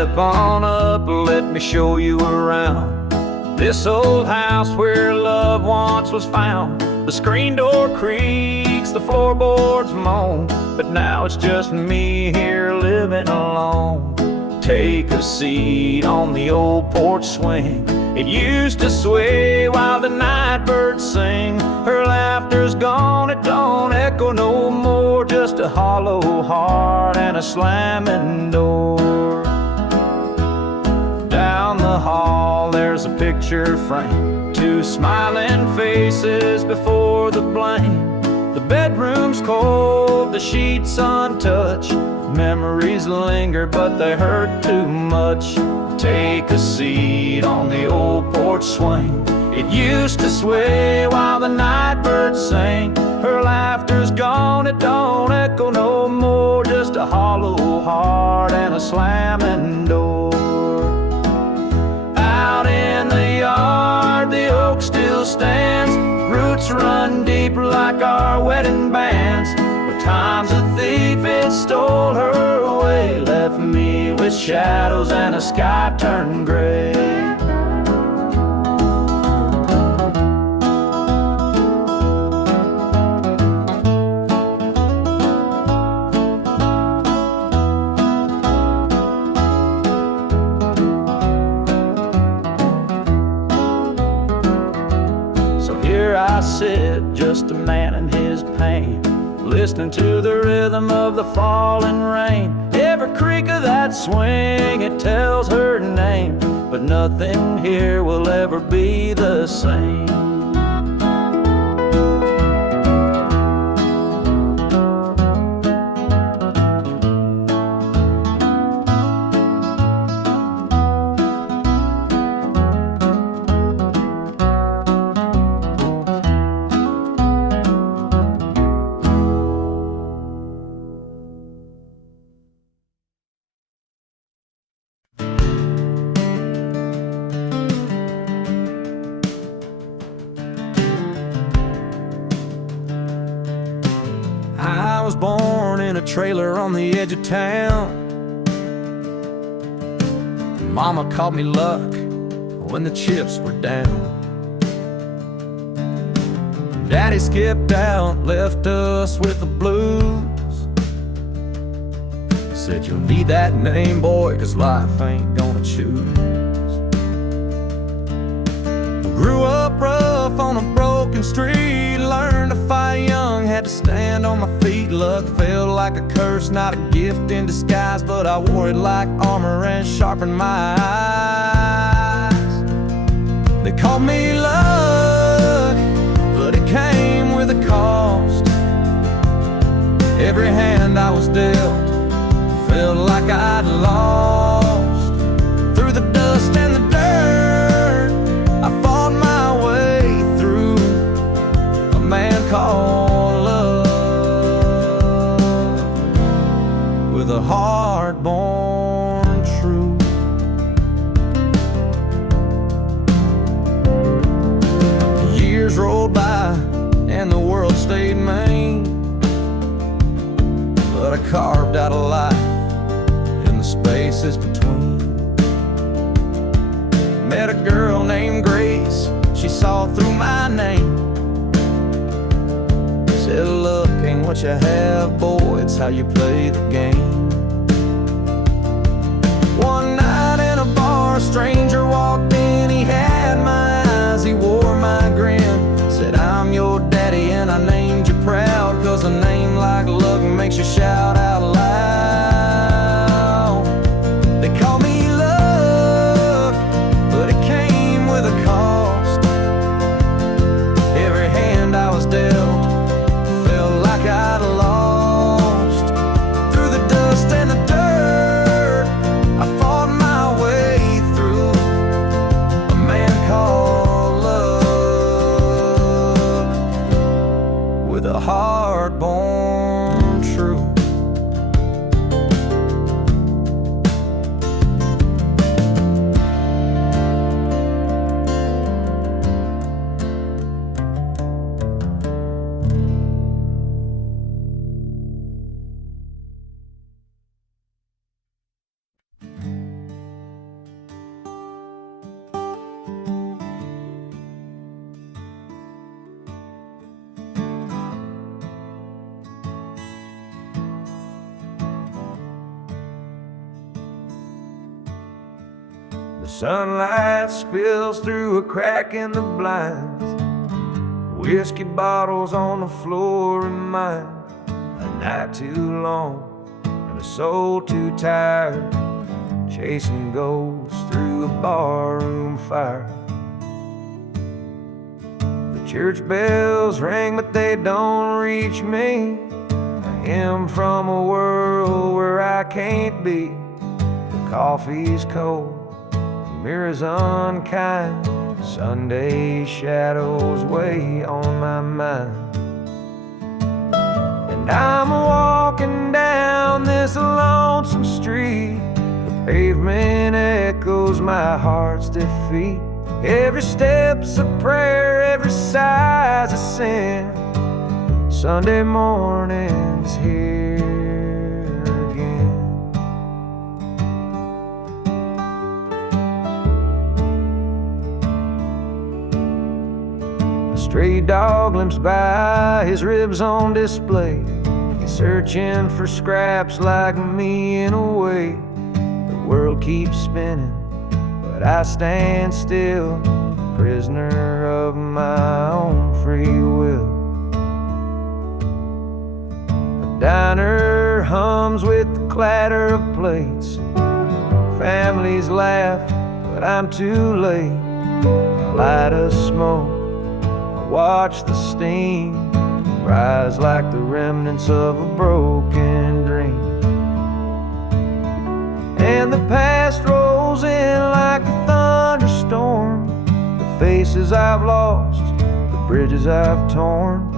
Step on up, let me show you around this old house where love once was found. The screen door creaks, the floorboards moan, but now it's just me here living alone. Take a seat on the old porch swing. It used to sway while the night birds sing. Her laughter's gone, it don't echo no more, just a hollow heart and a slamming door. Down the hall there's a picture frame, two smiling faces before the blame. The bedroom's cold, the sheets untouched. Memories linger, but they hurt too much. Take a seat on the old porch swing. It used to sway while the night birds sang. Her laughter's gone, it don't echo no more, just a hollow heart and a slamming door. Out in the yard, the oak still stands. Roots run deep like our wedding bands. But time's a thief, it stole her away, left me with shadows and a sky turned gray. I sit, just a man in his pain, listening to the rhythm of the falling rain. Every creak of that swing, it tells her name, but nothing here will ever be the same. I was born in a trailer on the edge of town. Mama called me luck when the chips were down. Daddy skipped out, left us with the blues. Said you'll need that name, boy, 'cause life ain't gonna choose. Grew up rough on a broken street, learned to fight young, had to stand on my feet. Luck felt like a curse, not a gift in disguise, but I wore it like armor and sharpened my eyes. They called me luck, but it came with a cost. Every hand I was dealt felt like I'd lost. Through the dust and the dirt, I fought my way through. A man called love, with a heart born true. Years rolled by and the world stayed mean, but I carved out a life in the spaces between. Met a girl named Grace, she saw through my name. Said, look, ain't what you have, boy, it's how you play the game. One night in a bar, a stranger walked in, he had my eyes, he wore my grin. Said, I'm your daddy and I named you proud, 'cause a name like luck makes you shout out loud. They call me luck, but it came with a cost. Every hand I was dealt felt like I'd lost. Through the dust and the dirt, I fought my way through. A man called love, with a heart born true. Sunlight spills through a crack in the blinds. Whiskey bottles on the floor remind a night too long and a soul too tired, chasing ghosts through a barroom fire. The church bells ring, but they don't reach me. I am from a world where I can't be. The coffee's cold, mirrors unkind, Sunday shadows weigh on my mind. And I'm walking down this lonesome street. The pavement echoes my heart's defeat. Every step's a prayer, every sigh's a sin. Sunday morning's here again. Stray dog limps by, his ribs on display. He's searching for scraps like me in a way. The world keeps spinning, but I stand still, prisoner of my own free will. The diner hums with the clatter of plates. Families laugh, but I'm too late. I light a smoke, watch the steam rise like the remnants of a broken dream. And the past rolls in like a thunderstorm. The faces I've lost, the bridges I've torn.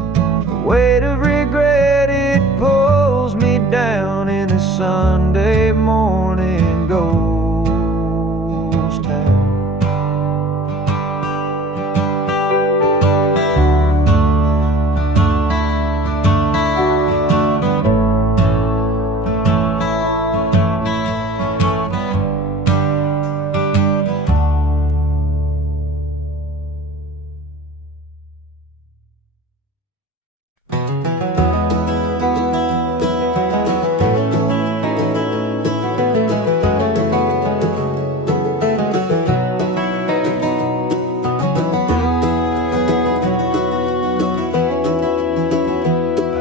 The weight of regret, it pulls me down in a Sunday morning ghost town.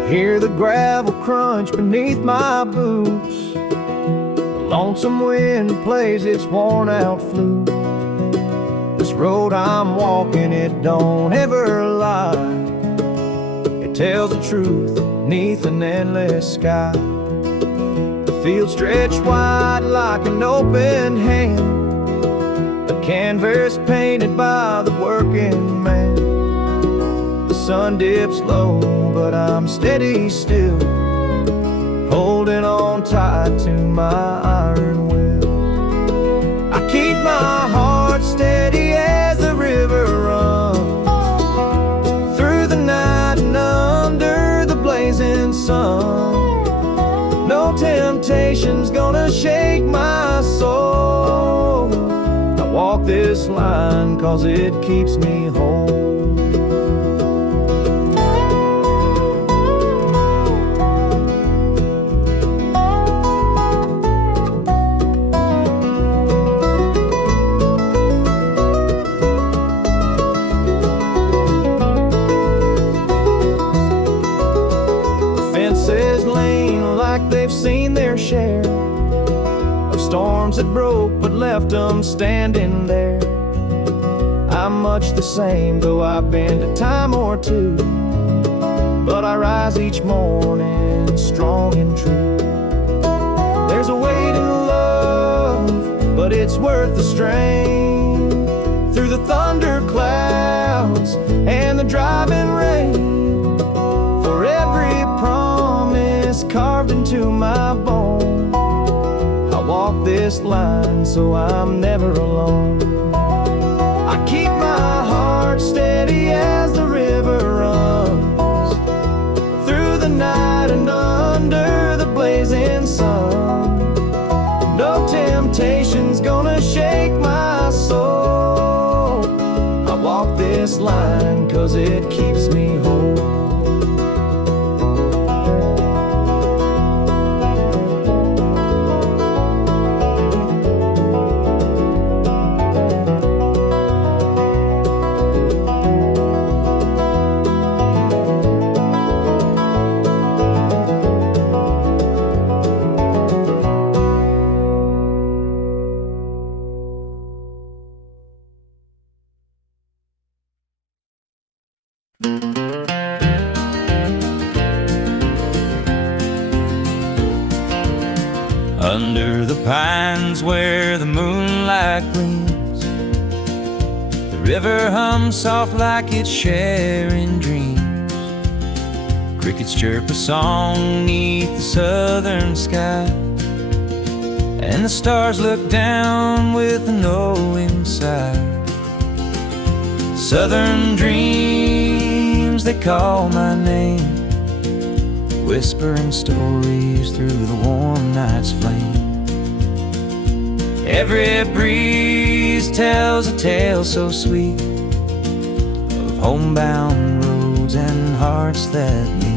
Hear the gravel crunch beneath my boots. The lonesome wind plays its worn-out flute. This road I'm walking, it don't ever lie. It tells the truth beneath an endless sky. The field stretched wide like an open hand, a canvas painted by the working man. The sun dips low, but I'm steady still, holding on tight to my iron will. I keep my heart steady as the river runs through the night and under the blazing sun. No temptation's gonna shake my soul. I walk this line 'cause it keeps me whole. Seen their share of storms that broke but left them standing there. I'm much the same, though I've been a time or two, but I rise each morning strong and true. There's a weight in love, but it's worth the strain. Through the thunder clouds and the driving rain, for every promise carved into my bone, I walk this line so I'm never alone. I keep my heart steady as the river runs through the night and under the blazing sun. No temptation's gonna shake my soul. I walk this line 'cause it keeps me whole. Under the pines where the moonlight gleams, the river hums soft like it's sharing dreams. Crickets chirp a song neath the southern sky, and the stars look down with a knowing sigh. Southern dreams, they call my name, whispering stories through the warm night's flame. Every breeze tells a tale so sweet of homebound roads and hearts that meet.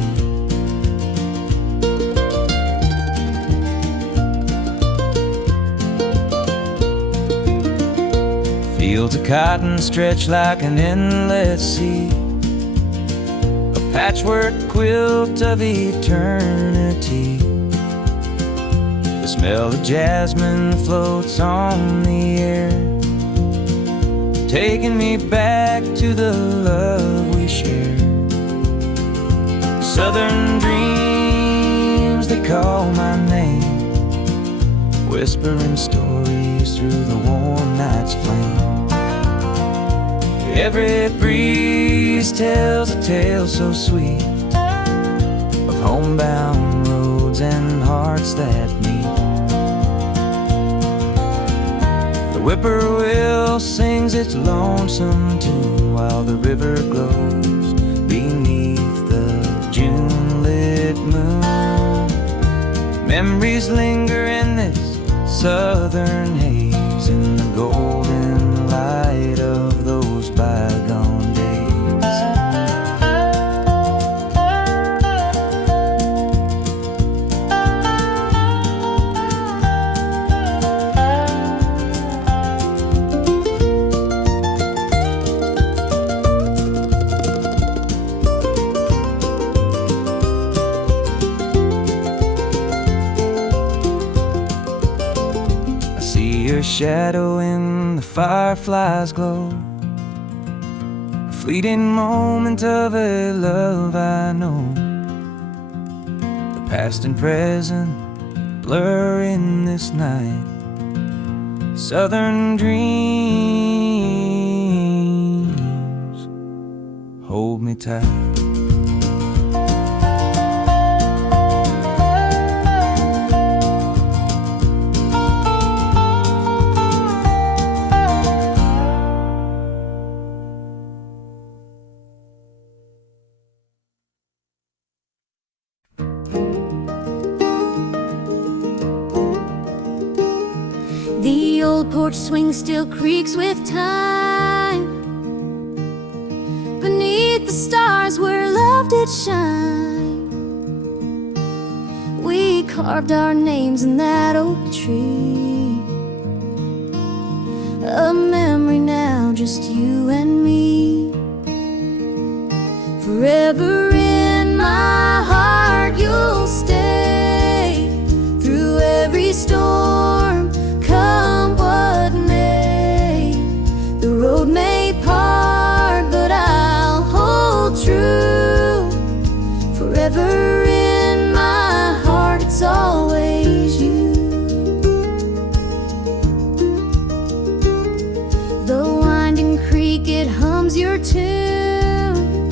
Fields of cotton stretch like an endless sea, a patchwork quilt of eternity. The smell of jasmine floats on the air, taking me back to the love we shared. Southern dreams, they call my name, whispering stories through the warm night's flame. Every breeze tells a tale so sweet of homebound roads and hearts that meet. The whippoorwill sings its lonesome tune while the river glows beneath the June-lit moon. Memories linger in this southern haze, in the golden light of those bygone days. I see your shadow in the firefly's glow, a fleeting moment of a love I know. The past and present blur in this night. Southern dreams, hold me tight. The old porch swing still creaks with time, beneath the stars where love did shine. We carved our names in that oak tree, a memory now, just you and me. Forever in my heart you'll stay, through every storm, come what may. The road may part, but I'll hold true. Forever in my heart, it's always you. The winding creek, it hums your tune,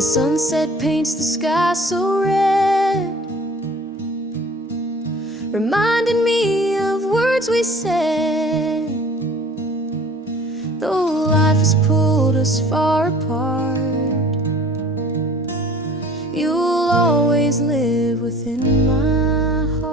The sunset paints the sky so red, reminding me of words we said. Though life has pulled us far apart, you'll always live within my heart.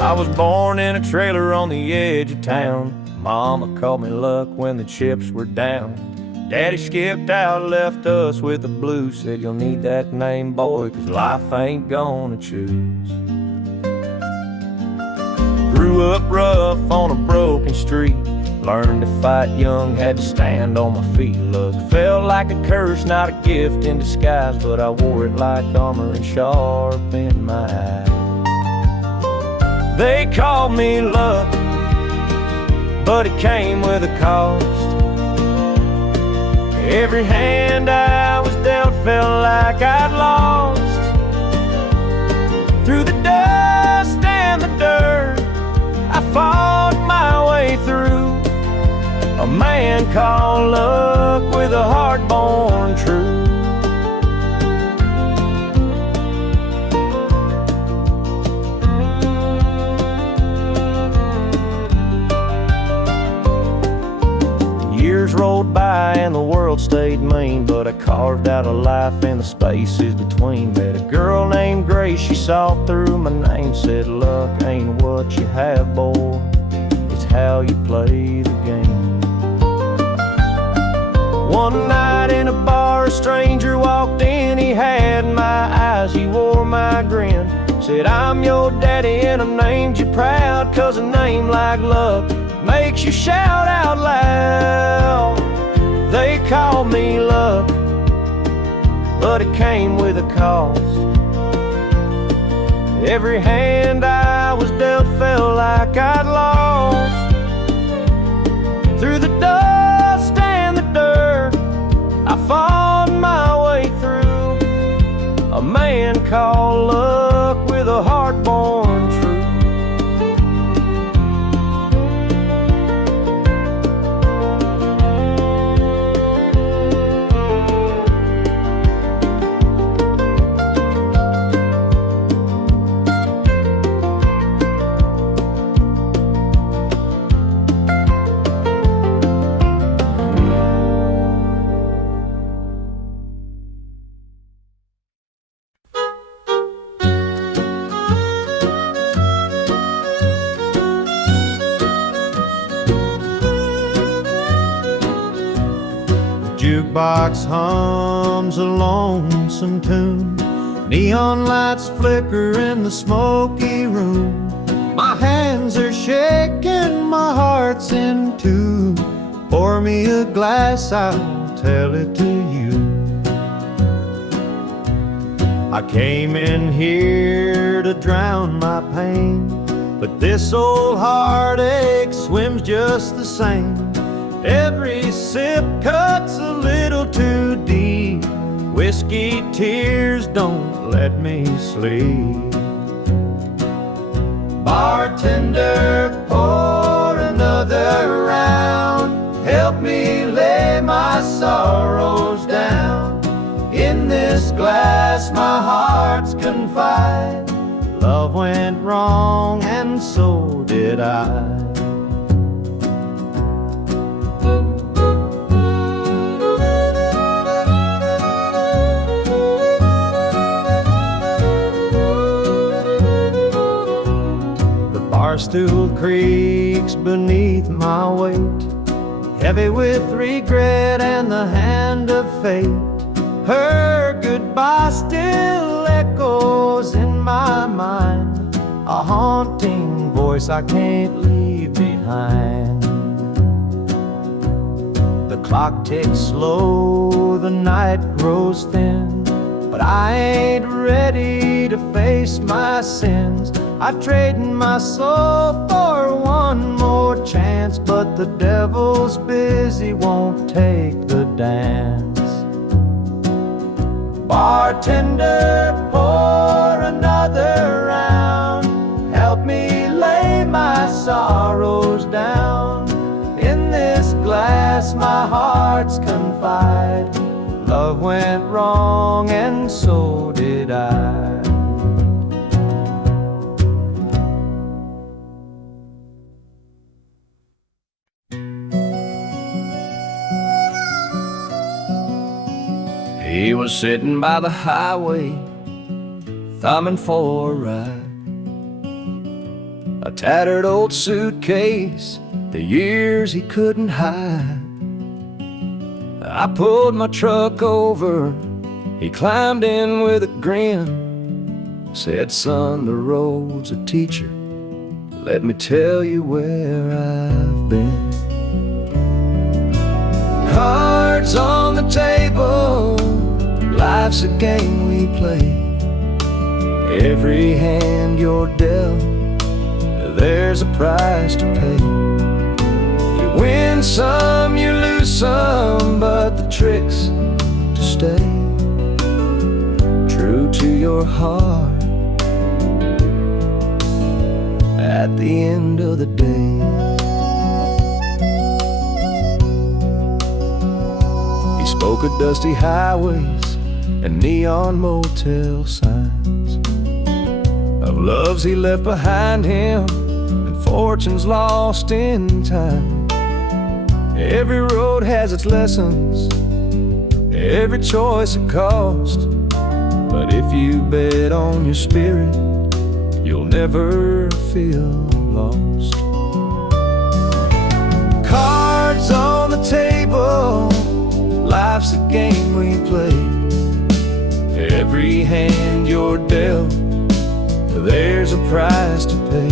I was born in a trailer on the edge of town. Mama called me luck when the chips were down. Daddy skipped out, left us with the blues. Said you'll need that name, boy, 'cause life ain't gonna choose. Grew up rough on a broken street. Learned to fight young, had to stand on my feet. Look, felt like a curse, not a gift in disguise, but I wore it like armor and sharp in my eye. They called me luck, but it came with a cost. Every hand I was dealt felt like I'd lost. Through the dust and the dirt, I fought my way through. A man called luck with a heart born true. Years rolled by and the world stayed mean, but I carved out a life in the spaces between. Met a girl named Grace, she saw through my name, said luck ain't what you have, boy, it's how you play the game. One night in a bar, a stranger walked in, he had my eyes, he wore my grin. Said, I'm your daddy and I named you proud, 'cause a name like luck makes you shout out loud. They called me luck, but it came with a cost. Every hand I was dealt felt like I'd lost. Through the dust and the dirt, I fought my way through. A man called luck with a heart born true. Jukebox hums a lonesome tune. Neon lights flicker in the smoky room. My hands are shaking, my heart's in tune. Pour me a glass, I'll tell it to you. I came in here to drown my pain, but this old heartache swims just the same. Every sip cuts a little too deep. Whiskey tears don't let me sleep. Bartender, pour another round. Help me lay my sorrows down. In this glass my heart's confide. Love went wrong and so did I. Barstool creaks beneath my weight, heavy with regret and the hand of fate. Her goodbye still echoes in my mind, a haunting voice I can't leave behind. The clock ticks slow, the night grows thin, but I ain't ready to face my sins. I've traded my soul for one more chance, but the devil's busy, won't take the dance. Bartender, pour another round. Help me lay my sorrows down. In this glass my heart's confide. Love went wrong and so did I. He was sitting by the highway, thumbing for a ride. A tattered old suitcase, the years he couldn't hide. I pulled my truck over, he climbed in with a grin. Said, son, the road's a teacher, let me tell you where I've been. Cards on the table, life's a game we play. Every hand you're dealt, there's a price to pay. You win some, you lose some, but the trick's to stay true to your heart at the end of the day. He spoke of dusty highways and neon motel signs, of loves he left behind him and fortunes lost in time. Every road has its lessons, every choice a cost, but if you bet on your spirit, you'll never feel lost. Cards on the table, life's a game we play. Every hand you're dealt, there's a price to pay.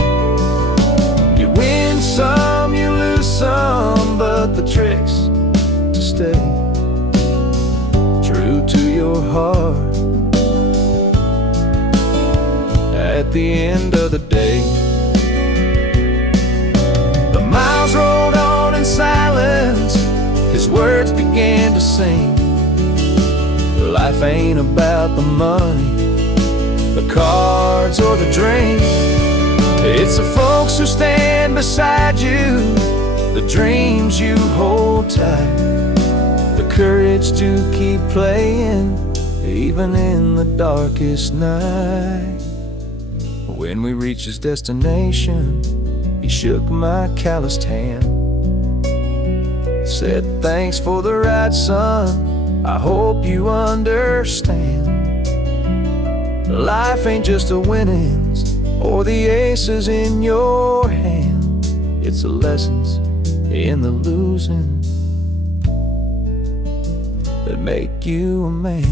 You win some, you lose some, but the trick's to stay true to your heart at the end of the day. The miles rolled on in silence, his words began to sing. Life ain't about the money, the cards or the drink. It's the folks who stand beside you, the dreams you hold tight, the courage to keep playing even in the darkest night. When we reached his destination, he shook my calloused hand, said, thanks for the ride, son, I hope you understand. Life ain't just the winnings or the aces in your hand, it's the lessons in the losing that make you a man.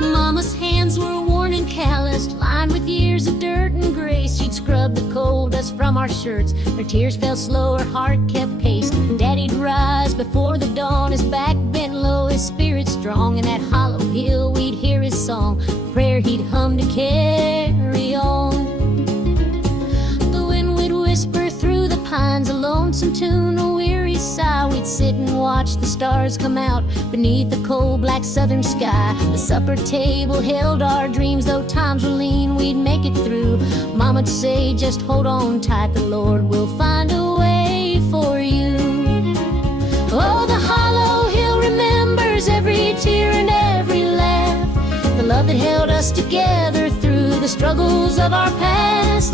Mama's hands were worn and calloused, lined with years of dirt and grace. She'd scrub the coal dust from our shirts. Her tears fell slow, her heart kept pace. Daddy'd rise before the dawn, his back bent low, his spirit strong. In that hollow hill we'd hear his song, a prayer he'd hum to carry on. The wind would whisper through the pines, a lonesome tune, a weary sigh. We'd sit and watch the stars come out beneath the cold black southern sky. The supper table held our dreams, though times were lean, we'd make it Mama would say, just hold on tight, the Lord will find a way for you. Oh, the hollow hill remembers every tear and every laugh, the love that held us together through the struggles of our past.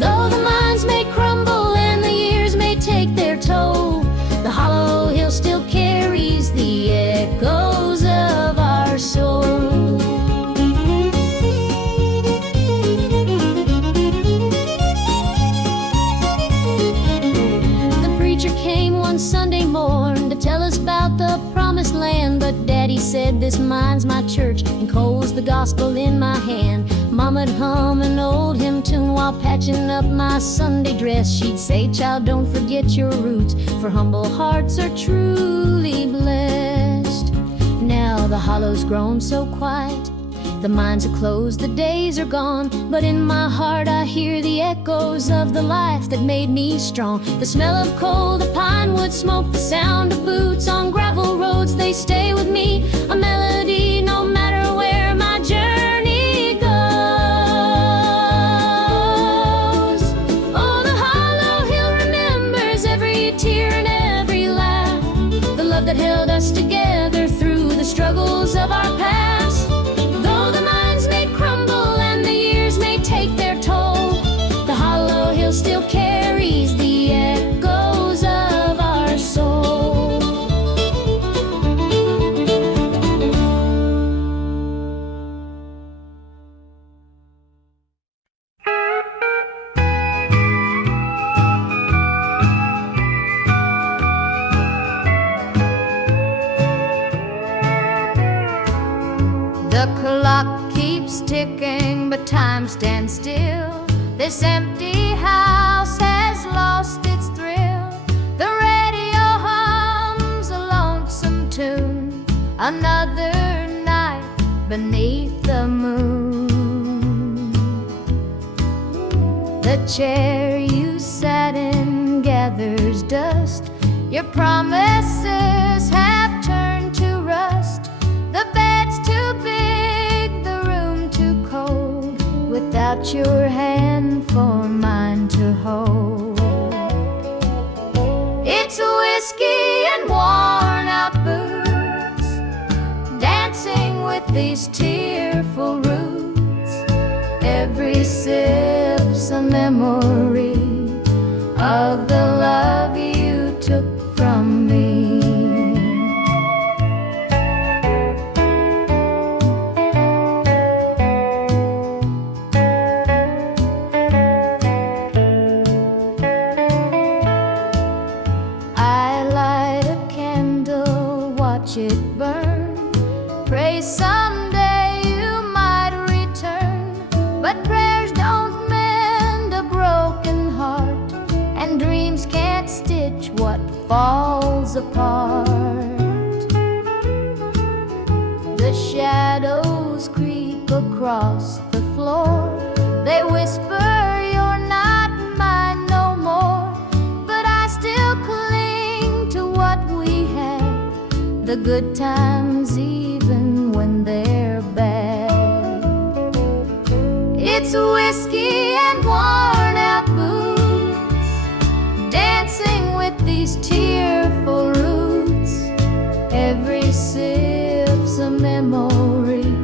Though the minds may crumble and the years may take their toll, the hollow hill still carries the echoes of our soul. The preacher came one Sunday morn to tell us about the promised land, but Daddy said, this mine's my church and Cole's the gospel in my hand. Mama'd hum an old hymn tune while patching up my Sunday dress. She'd say, child, don't forget your roots, for humble hearts are truly blessed. Now the hollow's grown so quiet, the mines are closed, the days are gone, but in my heart I hear the echoes of the life that made me strong. The smell of coal, the pine wood smoke, the sound of boots on gravel roads, they stay with me, a melody no matter where my journey goes. Oh, the hollow hill remembers every tear and every laugh, the love that held us together through the struggles of our past. Though the minds may crumble and the years may take their toll, the hollow hill still carries the echoes of our soul. The clock keeps ticking, but time stands still. This empty house has lost its thrill. The radio hums a lonesome tune, another night beneath the moon. The chair you sat in gathers dust, your promises have turned to rust. The bed's too big, the room too cold, without your hand for mine to hold. It's whiskey and worn out boots, dancing with these tearful roots. Every sip's a memory of the love you took from me. It burn, pray someday you might return, but prayers don't mend a broken heart, and dreams can't stitch what falls apart. The shadows creep across the floor, they whisper you're not mine no more, but I still cling to what we had, the good times even when they're bad. It's whiskey and worn out boots, dancing with these tearful roots. Every sip's a memory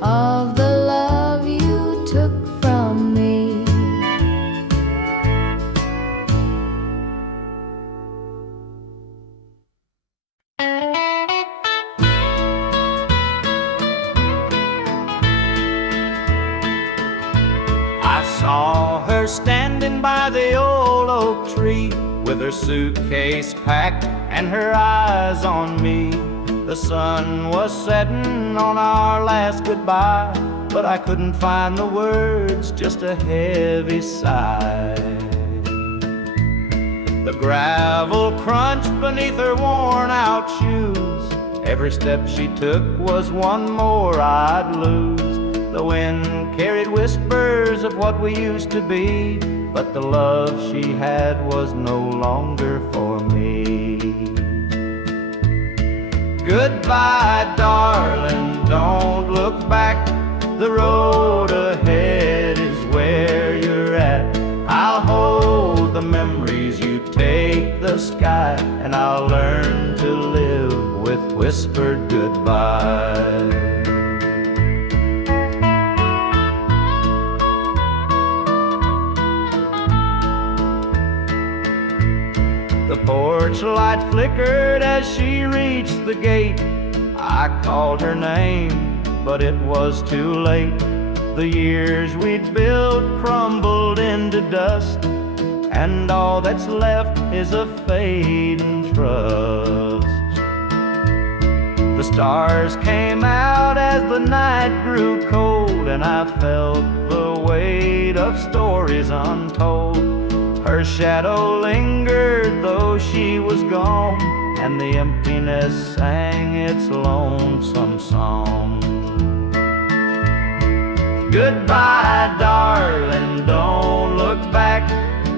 of the love you took from me. Saw her standing by the old oak tree, with her suitcase packed and her eyes on me. The sun was setting on our last goodbye, but I couldn't find the words, just a heavy sigh. The gravel crunched beneath her worn out shoes, every step she took was one more I'd lose. The wind carried whispers of what we used to be, but the love she had was no longer for me. Goodbye, darling, don't look back. The road ahead is where you're whispered goodbye. The porch light flickered as she reached the gate. I called her name, but it was too late. The years we'd built crumbled into dust, and all that's left is a fading trust. The stars came out as the night grew cold, and I felt the weight of stories untold. Her shadow lingered though she was gone, and the emptiness sang its lonesome song. Goodbye, darling, don't look back.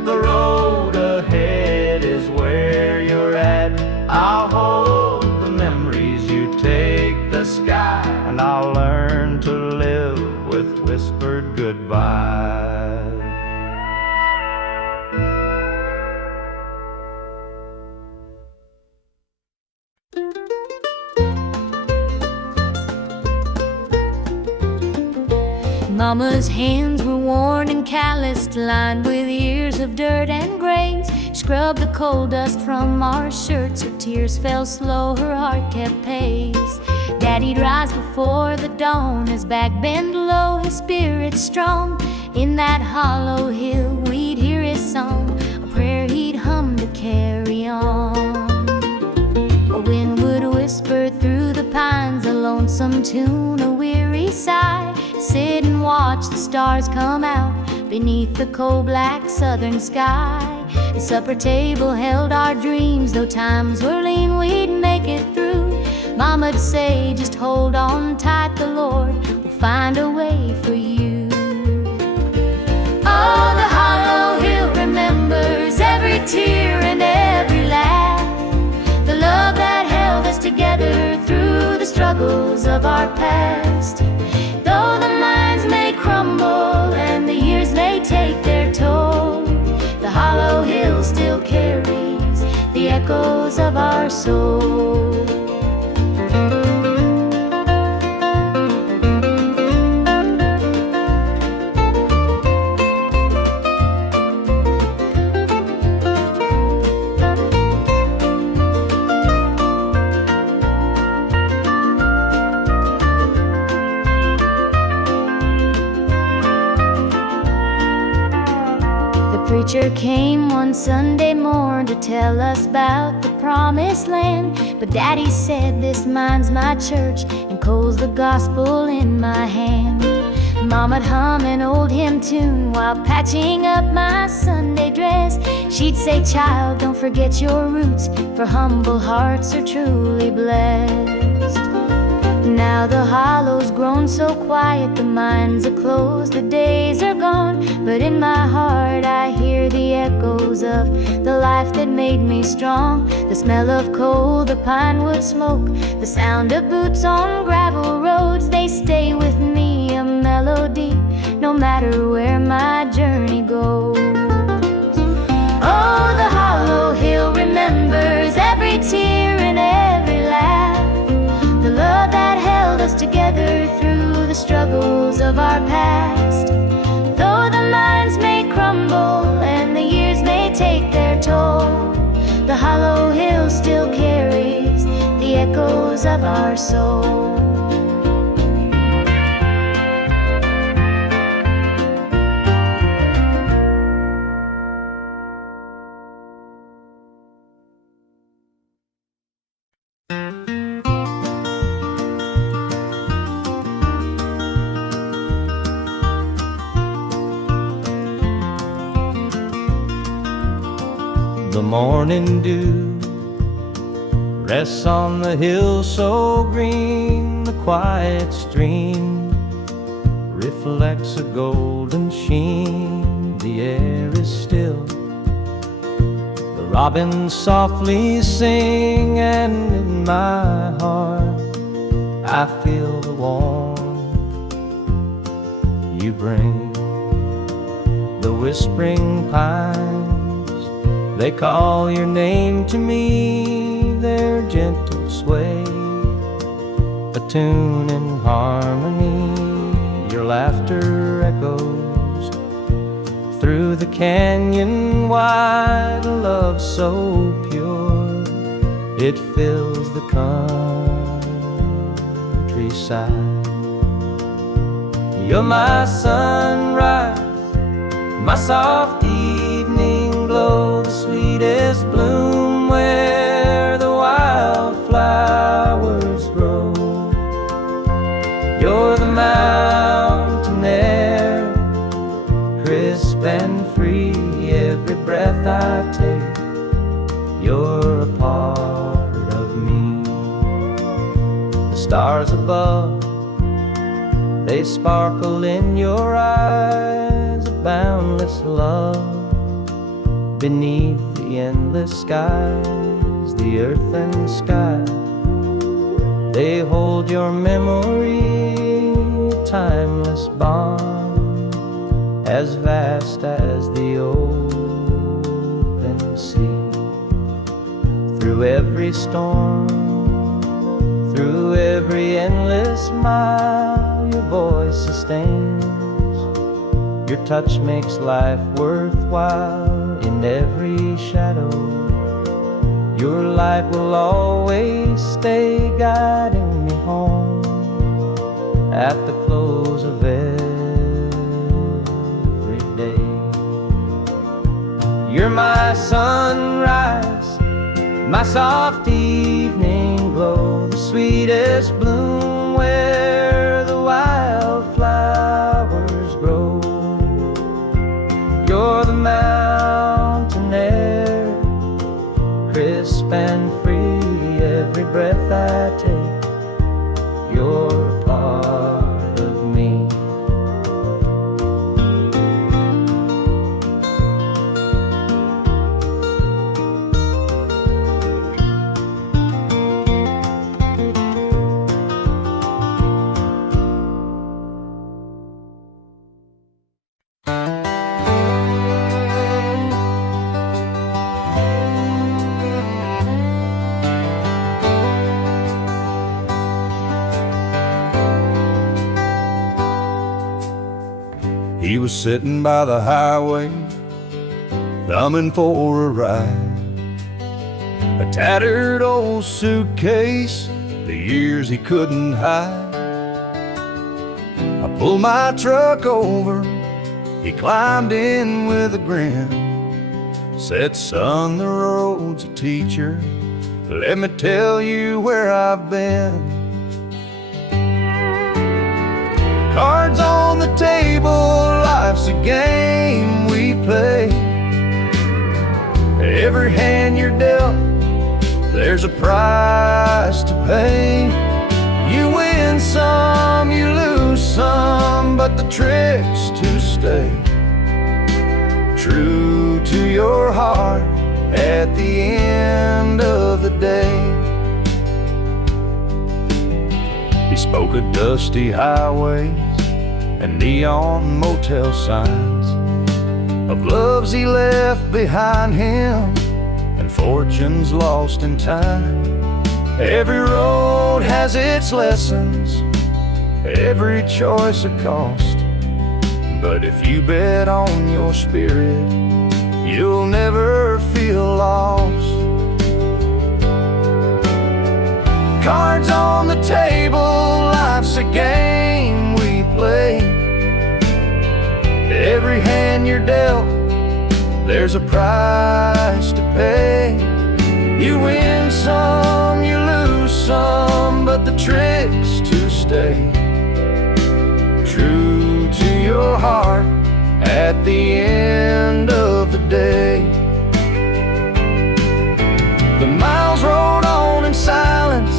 The road ahead is where you're at. I'll hold the memories you take the sky, and I'll learn to live with whispered goodbye. Mama's hands were worn and calloused, lined with years of dirt and grace. Scrubbed the coal dust from our shirts, her tears fell slow, her heart kept pace. Daddy'd rise before the dawn, his back bent low, his spirit strong. In that hollow hill we'd hear his song, a prayer he'd hum to carry on. A wind would whisper through the pines, a lonesome tune, a weary sigh. Sit and watch the stars come out beneath the coal-black southern sky. The supper table held our dreams, though times were lean, we'd make it through. Mama'd say, just hold on tight, the Lord will find a way for you. Oh, the hollow hill remembers every tear and every laugh, the love that held us together through the struggles of our past. Though the minds may crumble and the years may take their toll, the hollow hill still carries the echoes of our soul. The preacher came one Sunday morn to tell us about the promised land. But Daddy said, this mine's my church, and coal's the gospel in my hand. Mama'd hum an old hymn tune while patching up my Sunday dress. She'd say, child, don't forget your roots, for humble hearts are truly blessed. Now the hollow's grown so quiet, the mines are closed, the days are gone. But in my heart I hear the echoes of the life that made me strong. The smell of coal, the pine wood smoke, the sound of boots on gravel roads, they stay with me, a melody, no matter where my journey goes. Oh, the hollow hill remembers every tear and every laugh, the love that held us together through the struggles of our past. Though the minds may crumble and the years may take their toll, the hollow hill still carries the echoes of our soul. The morning dew rests on the hill so green, the quiet stream reflects a golden sheen. The air is still, the robins softly sing, and in my heart I feel the warmth you bring. The whispering pines, they call your name to me, their gentle sway tune in harmony. Your laughter echoes through the canyon wide, a love so pure it fills the countryside. You're my sunrise, my soft evening glow, the sweetest bloom where the wildflowers grow. You're the mountain air, crisp and free, every breath I take, you're a part of me. The stars above, they sparkle in your eyes, a boundless love beneath the endless skies. The earth and sky, they hold your memory, a timeless bond, as vast as the open sea. Through every storm, through every endless mile, your voice sustains. Your touch makes life worthwhile in every shadow. Your light will always stay guiding me home at the close of every day. You're my sunrise, my soft evening glow, the sweetest bloom where the wildflowers grow. You're the mountain air, crisp and free, every breath I take, you're a part of me. He was sitting by the highway, thumbing for a ride. A tattered old suitcase, the years he couldn't hide. I pulled my truck over, he climbed in with a grin. Said, son, the road's a teacher, let me tell you where I've been. Cards on the table, life's a game we play. Every hand you're dealt, there's a price to pay. You win some, you lose some, but the trick's to stay true to your heart at the end of the day. He spoke of dusty highways and neon motel signs, of loves he left behind him and fortunes lost in time. Every road has its lessons, every choice a cost, but if you bet on your spirit, you'll never feel lost. Cards on the table, life's a game we play. Every hand you're dealt, there's a price to pay. You win some, you lose some, but the trick's to stay true to your heart at the end of the day. The miles rolled on in silence,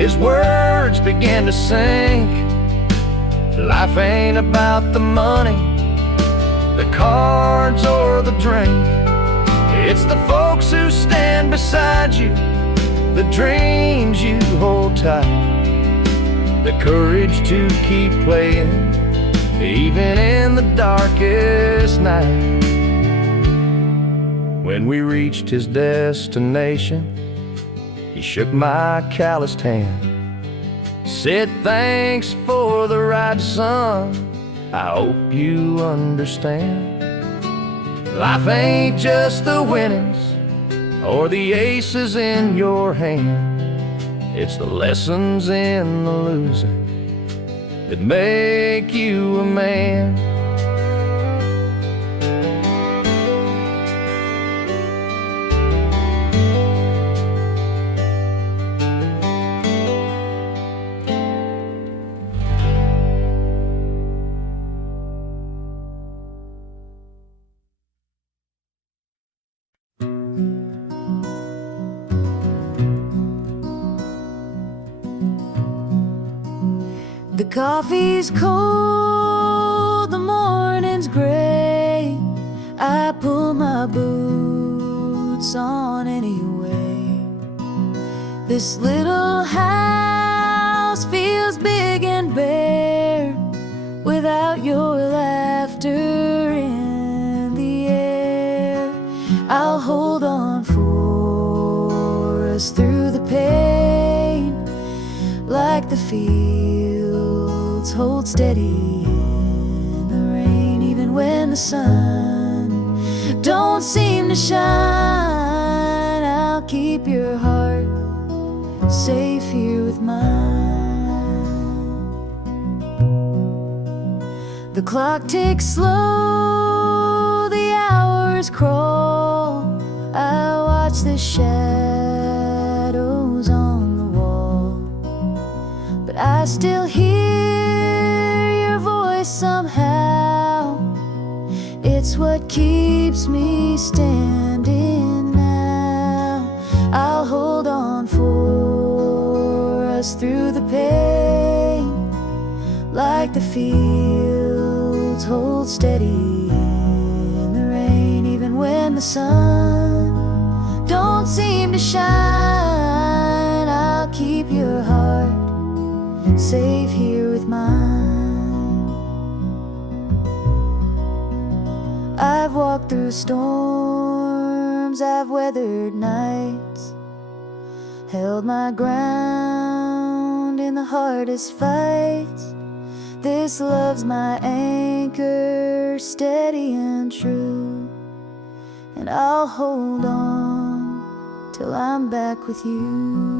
his words began to sink. Life ain't about the money, the cards or the drink. It's the folks who stand beside you, the dreams you hold tight, the courage to keep playing even in the darkest night. When we reached his destination, he shook my calloused hand, said thanks for the ride, son, I hope you understand. Life ain't just the winnings or the aces in your hand. It's the lessons in the losing that make you a man. The coffee's cold, the morning's gray. I pull my boots on anyway. This little house feels big and bare without your laughter in the air. I'll hold on for us through the pain, like the fields hold steady in the rain. Even when the sun don't seem to shine, I'll keep your heart safe here with mine. The clock ticks slow, the hours crawl. I watch the shadows on the wall, but I still hear your voice somehow. It's what keeps me standing now. I'll hold on for us through the pain, like the fields hold steady in the rain. Even when the sun don't seem to shine, I'll keep your heart safe here with mine. I've walked through storms, I've weathered nights, held my ground in the hardest fights. This love's my anchor, steady and true, and I'll hold on till I'm back with you.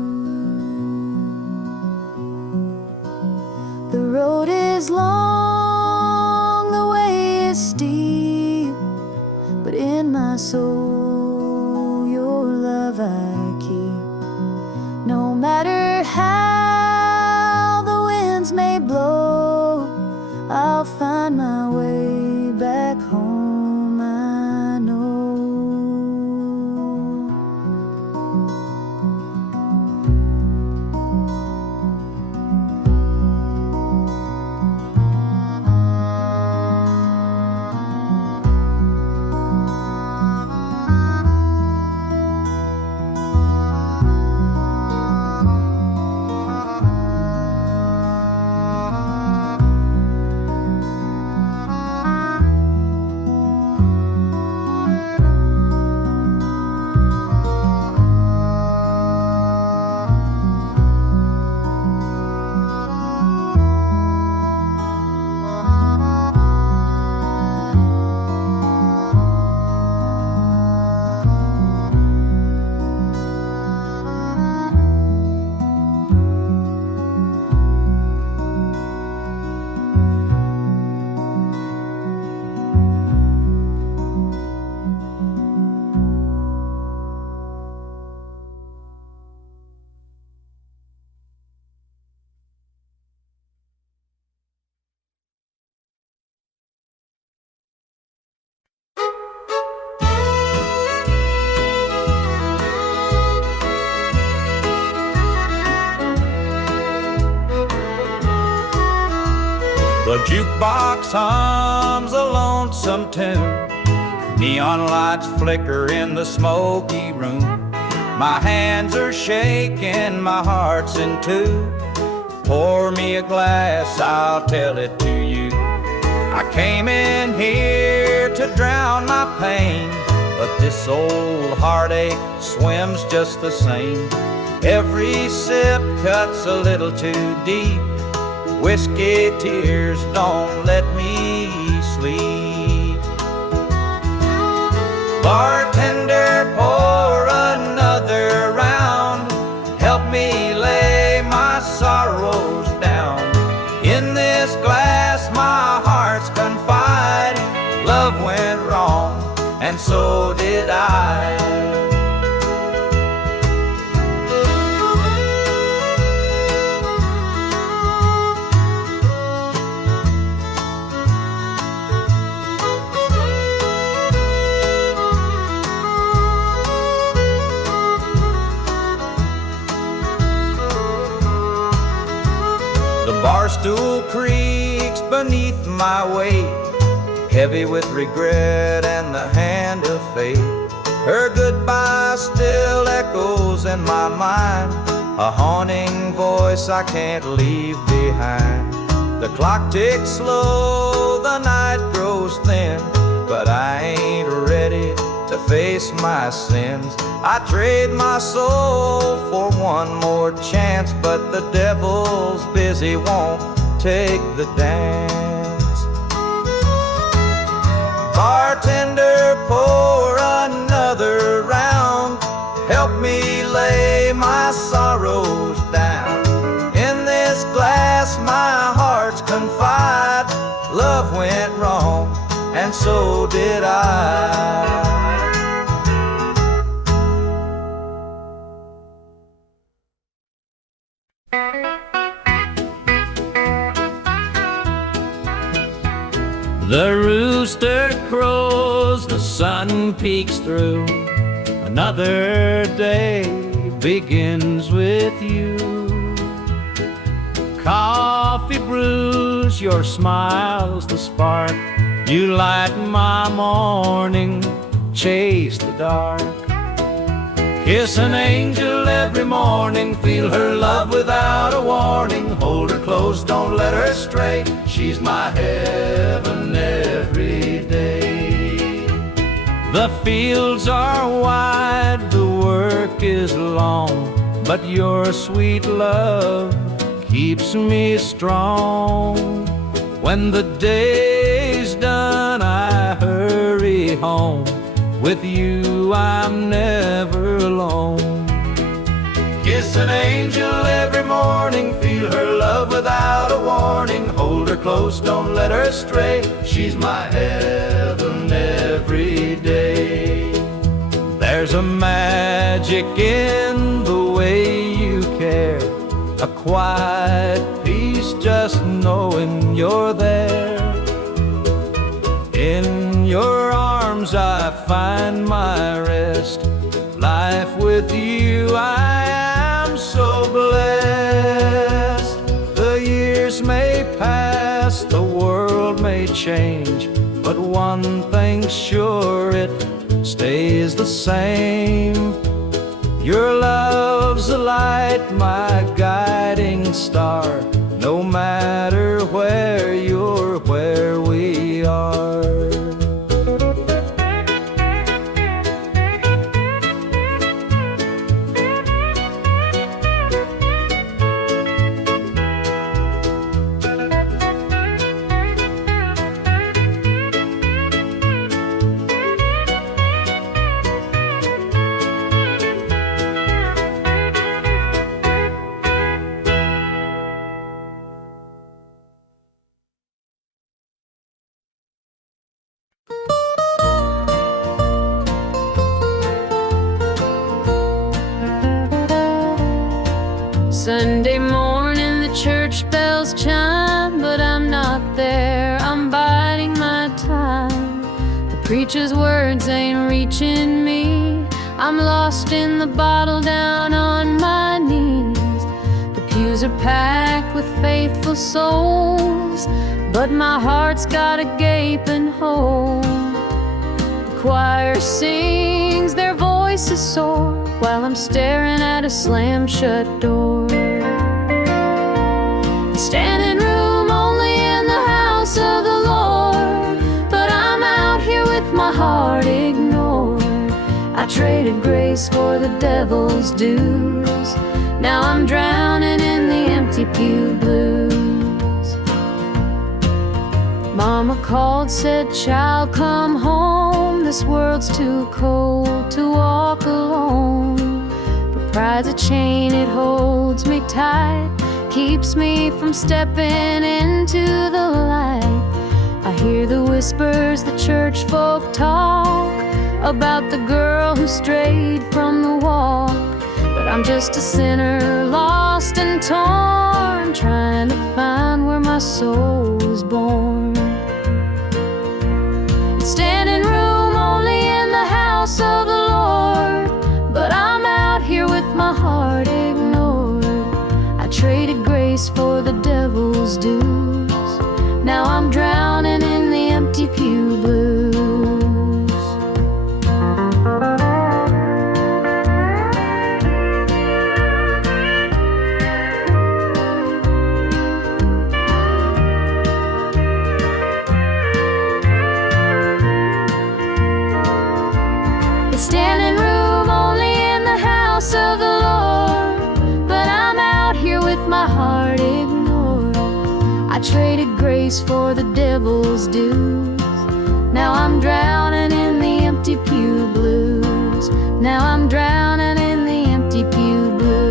The road is long, the way is steep, but in my soul your love I keep. No matter how the winds may blow, I'll find my way back home, I know. The jukebox hums a lonesome tune. Neon lights flicker in the smoky room. My hands are shaking, my heart's in two. Pour me a glass, I'll tell it to you. I came in here to drown my pain, but this old heartache swims just the same. Every sip cuts a little too deep. Whiskey tears don't let me sleep. Bartender, pour another round. Help me lay my sorrows down. In this glass my heart's confide. Love went wrong, and so did I. Barstool creaks beneath my weight, heavy with regret and the hand of fate. Her goodbye still echoes in my mind, a haunting voice I can't leave behind. The clock ticks slow, the night grows thin, but I ain't ready to face my sins. I trade my soul for one more chance, but the devil's busy, won't take the dance. Bartender, pour another round. Help me lay my sorrows down. In this glass my heart's confide. Love went wrong, and so did I. The rooster crows, the sun peeks through. Another day begins with you. Coffee brews, your smile's the spark. You light my morning, chase the dark. Kiss an angel every morning, feel her love without a warning. Hold her close, don't let her stray, she's my heaven every day. The fields are wide, the work is long, but your sweet love keeps me strong. When the day's done, I hurry home. With you I'm never alone. Kiss an angel every morning, feel her love without a warning. Hold her close, don't let her stray, she's my heaven every day. There's a magic in the way you care, a quiet peace just knowing you're there. In your arms I find my rest. Life with you I am so blessed. The years may pass, the world may change, but one thing's sure, it stays the same. Your love's a light, my guiding star. No matter where you're, where we are. Sunday morning the church bells chime, but I'm not there, I'm biding my time. The preacher's words ain't reaching me, I'm lost in the bottle down on my knees. The pews are packed with faithful souls, but my heart's got a gaping hole. The choir sings, their voices soar, while I'm staring at a slam-shut door. Standing room only in the house of the Lord, but I'm out here with my heart ignored. I traded grace for the devil's dues, Now I'm drowning in the empty pew blues. Mama called, said, "Child, come home. This world's too cold to walk alone." But pride's a chain, it holds me tight, keeps me from stepping into the light. I hear the whispers the church folk talk about the girl who strayed from the walk. But I'm just a sinner, lost and torn, trying to find where my soul was born. It's standing room only in the house of the Lord, but I'm out here with my heart ignored. I traded grace for the devil's dues. Now I'm drowning in the empty pew blues. It's standing room only in the house of the Lord, but I'm out here with my heart ignored. I traded grace for the devil's dues. Now I'm drowning in the empty pew blues. Now I'm drowning in the empty pew blues.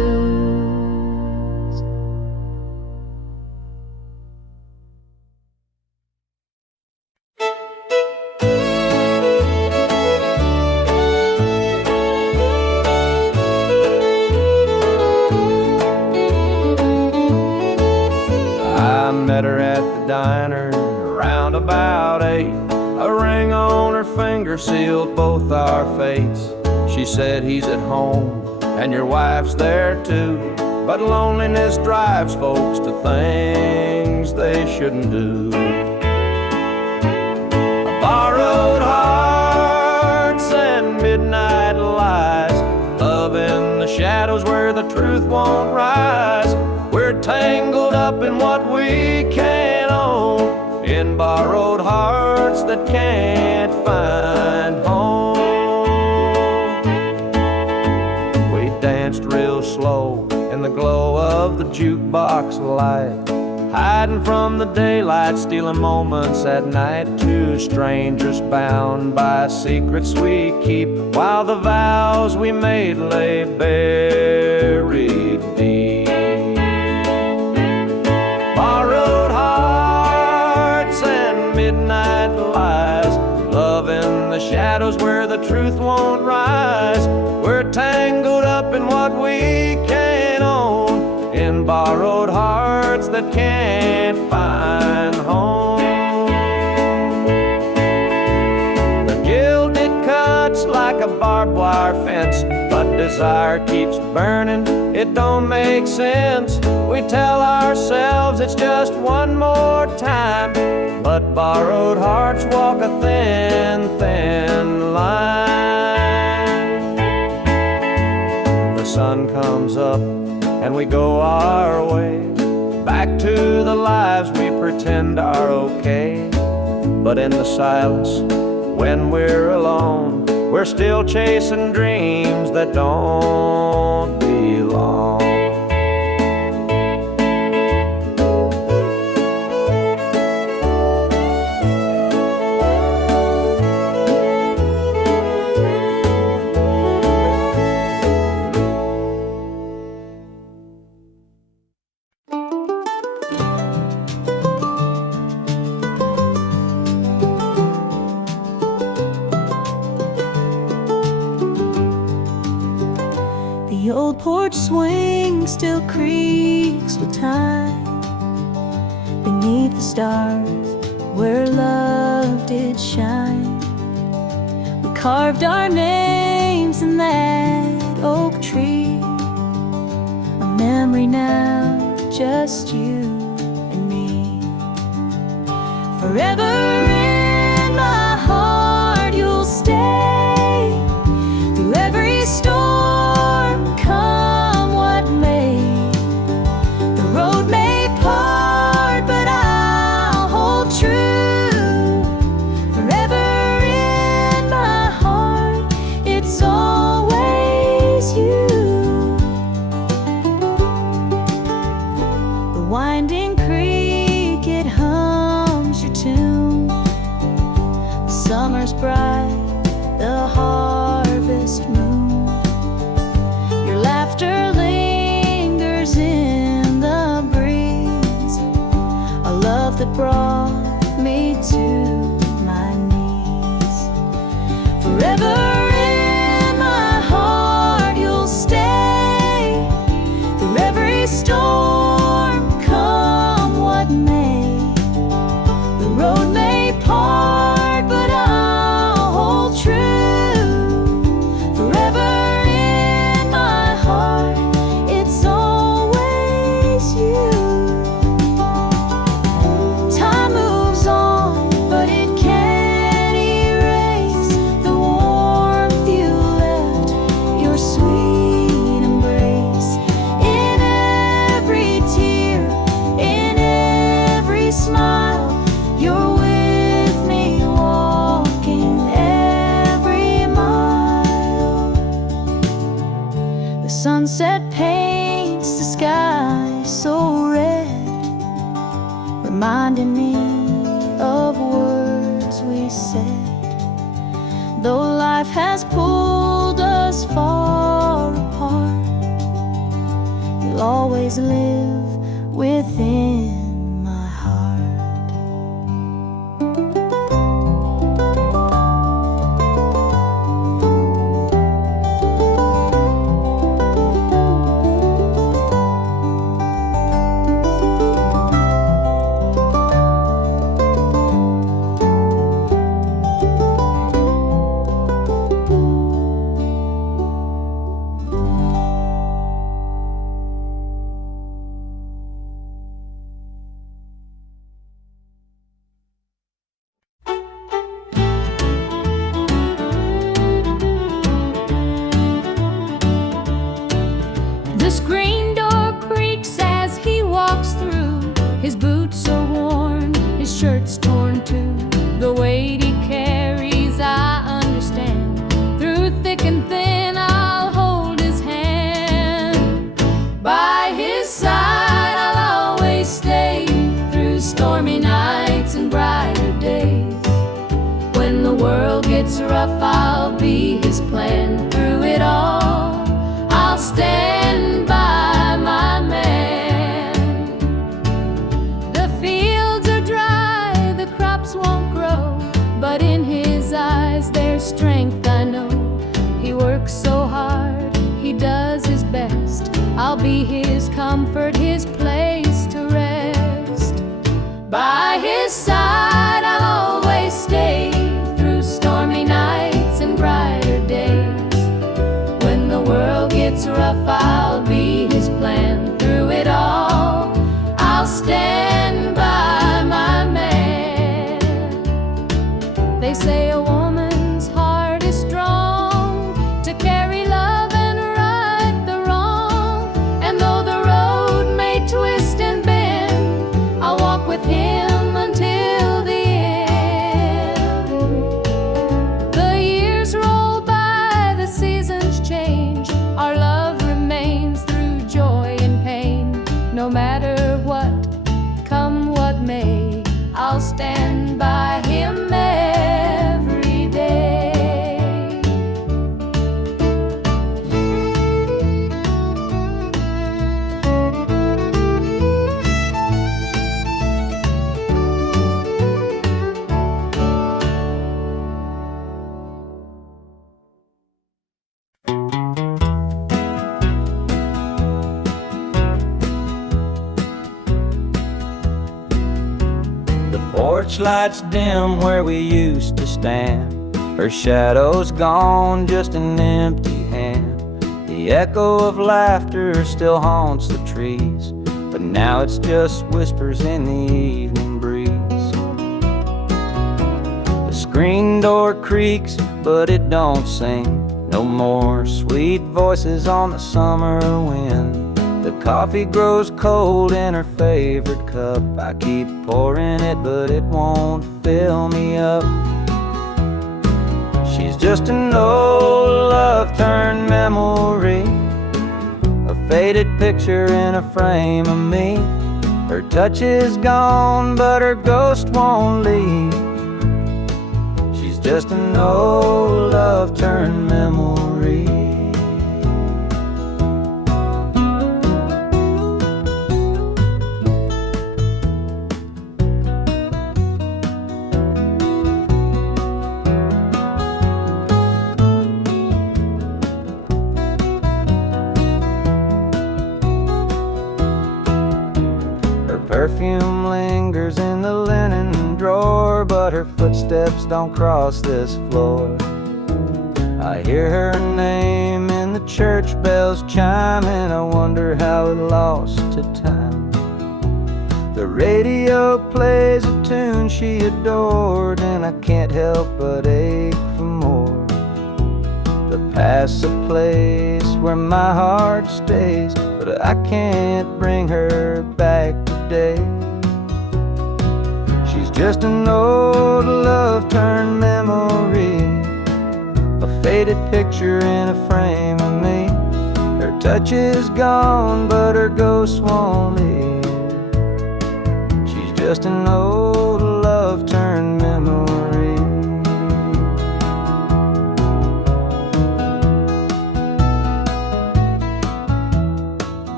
I met her at the diner around about 8. A ring on her finger sealed both our fates. She said, "He's at home and your wife's there too, but loneliness drives folks to things they shouldn't do." Borrowed hearts and midnight lies, love in the shadows where the truth won't rise. We're tangled up in what we can't own, in borrowed hearts that can't find home. We danced real slow in the glow of the jukebox light, hiding from the daylight, stealing moments at night. Two strangers bound by secrets we keep, while the vows we made lay buried deep. Borrowed hearts and midnight lies, love in the shadows where the truth won't rise. We're tangled up in what we can't own, in borrowed hearts that can't find home. The gilded cuts like a barbed wire fence, but desire keeps burning, it don't make sense. We tell ourselves it's just one more time, but borrowed hearts walk a thin, thin line. The sun comes up and we go our way, back to the lives we pretend are okay. But in the silence, when we're alone, we're still chasing dreams that don't belong. The old porch swing still creaks with time beneath the stars where love did shine. We carved our names in that oak tree, a memory now, just you and me. Forever in my heart you'll stay, through every storm, come what may. The road may part, but I'll hold true. Forever in my heart, it's always you. stars bright, the harvest moon. Your laughter lingers in the breeze, a love that brought me to my knees. Forever in my heart you'll stay, through every storm, come what may. The road may part, but I'll hold true. Forever in my heart, it's always you. Time moves on, but it can't erase the warmth you left, your sweet embrace. In every tear, in every smile, you're with me, walking every mile. The sunset paints the sky so red, reminding me of words we said. Though life has pulled us far apart, you'll always live within my heart. The screen door creaks as he walks through. His boots are worn, his shirt's torn too. The weight he carries, I understand. Through thick and thin, I'll hold his hand. By his side, I'll always stay, through stormy nights and brighter days. When the world gets rough, I'll be his plan. Through it all, I'll stand by my man. The fields are dry, the crops won't grow, but in his eyes there's strength, I know. He works so hard, he does his best. I'll be his comfort, his place to rest. By his side I'll always stay, through stormy nights and brighter days. When the world gets rough, I'll be his plan. Through it all, I'll stand by my man. They say a woman's heart is strong to carry love and right the wrong. And though the road may twist and bend, I'll walk with him until the end. The years roll by, the seasons change. Our love remains through joy and pain. No matter what, come what may, I'll stand by him every day. The porch lights dim where we used to stand. Her shadow's gone, just an empty hand. The echo of laughter still haunts the trees, but now it's just whispers in the evening breeze. The screen door creaks, but it don't sing. No more sweet voices on the summer wind. The coffee grows cold in her favorite cup. I keep pouring it, but it won't fill me up. She's just an old love-turned memory, a faded picture in a frame of me. Her touch is gone, but her ghost won't leave. She's just an old love turned memory. Perfume lingers in the linen drawer, but her footsteps don't cross this floor. I hear her name in the church bells chime, and I wonder how it lost to time. The radio plays a tune she adored, and I can't help but ache for more. The past's a place where my heart stays, but I can't bring her back today. She's just an old love turned memory, a faded picture in a frame of me. Her touch is gone, but her ghost won't